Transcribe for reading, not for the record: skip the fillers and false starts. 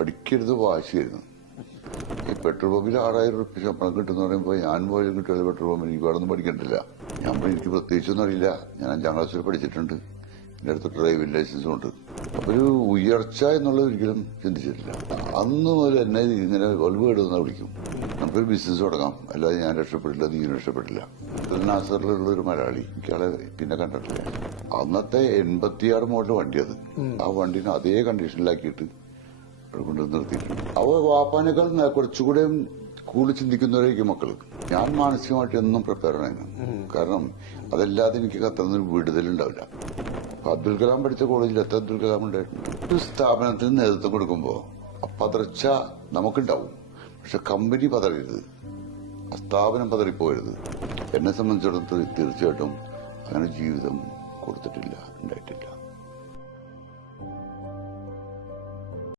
പഠിക്കരുത് വാശിയായിരുന്നു. ഈ പെട്രോൾ പമ്പിൽ 6000 റുപ്യ ശമ്പളം കിട്ടുന്ന പറയുമ്പോൾ ഞാൻ പോലും കിട്ടിയത് പെട്രോൾ പമ്പിൽ എനിക്ക് അവിടെ ഒന്നും പഠിക്കണ്ടില്ല. എനിക്ക് പ്രത്യേകിച്ചൊന്നും അറിയില്ല. ഞാൻ 5ാം ക്ലാസ്സിൽ പഠിച്ചിട്ടുണ്ട്. എൻ്റെ അടുത്ത് ഡ്രൈവിംഗ് ലൈസൻസും ഉണ്ട്. അപ്പൊ ഒരു ഉയർച്ച എന്നുള്ളത് ഒരിക്കലും ചിന്തിച്ചിട്ടില്ല. അന്ന് മുതൽ എന്നെ ഇങ്ങനെ ഒൽവേടുന്ന വിളിക്കും, നമുക്കൊരു ബിസിനസ് തുടങ്ങാം, അല്ലാതെ ഞാൻ രക്ഷപ്പെട്ടില്ല, നീ രക്ഷപ്പെട്ടില്ല. നാസറിലുള്ള ഒരു മലയാളി, എനിക്കാളെ പിന്നെ കണ്ടിട്ടില്ല. അന്നത്തെ 86 മോഡൽ വണ്ടി അത്. ആ വണ്ടിനെ അതേ കണ്ടീഷനിലാക്കിയിട്ട് കൊണ്ട് നിർത്തിയിട്ടുണ്ട്. അവ വാപ്പാനേക്കാൾ കുറച്ചുകൂടെ കൂടുതൽ ചിന്തിക്കുന്നവരായിരിക്കും മക്കള്. ഞാൻ മാനസികമായിട്ട് എന്നും പ്രിപ്പയർ ആയിരുന്നു. കാരണം അതല്ലാതെ എനിക്ക് അത്രയൊന്നും വിടുതലുണ്ടാവില്ല. അബ്ദുൽ കലാം പഠിച്ച കോളേജിൽ എത്ര അബ്ദുൽ കലാം ഉണ്ടായിട്ടുണ്ട്. ഒരു സ്ഥാപനത്തിന് നേതൃത്വം കൊടുക്കുമ്പോൾ പതർച്ച നമുക്കുണ്ടാവും. പക്ഷെ കമ്പനി പതറരുത്, സ്ഥാപനം പതറിപ്പോകരുത്. എന്നെ സംബന്ധിച്ചിടത്തോളം തീർച്ചയായിട്ടും അങ്ങനെ ജീവിതം കൊടുത്തിട്ടില്ല, ഉണ്ടായിട്ടില്ല.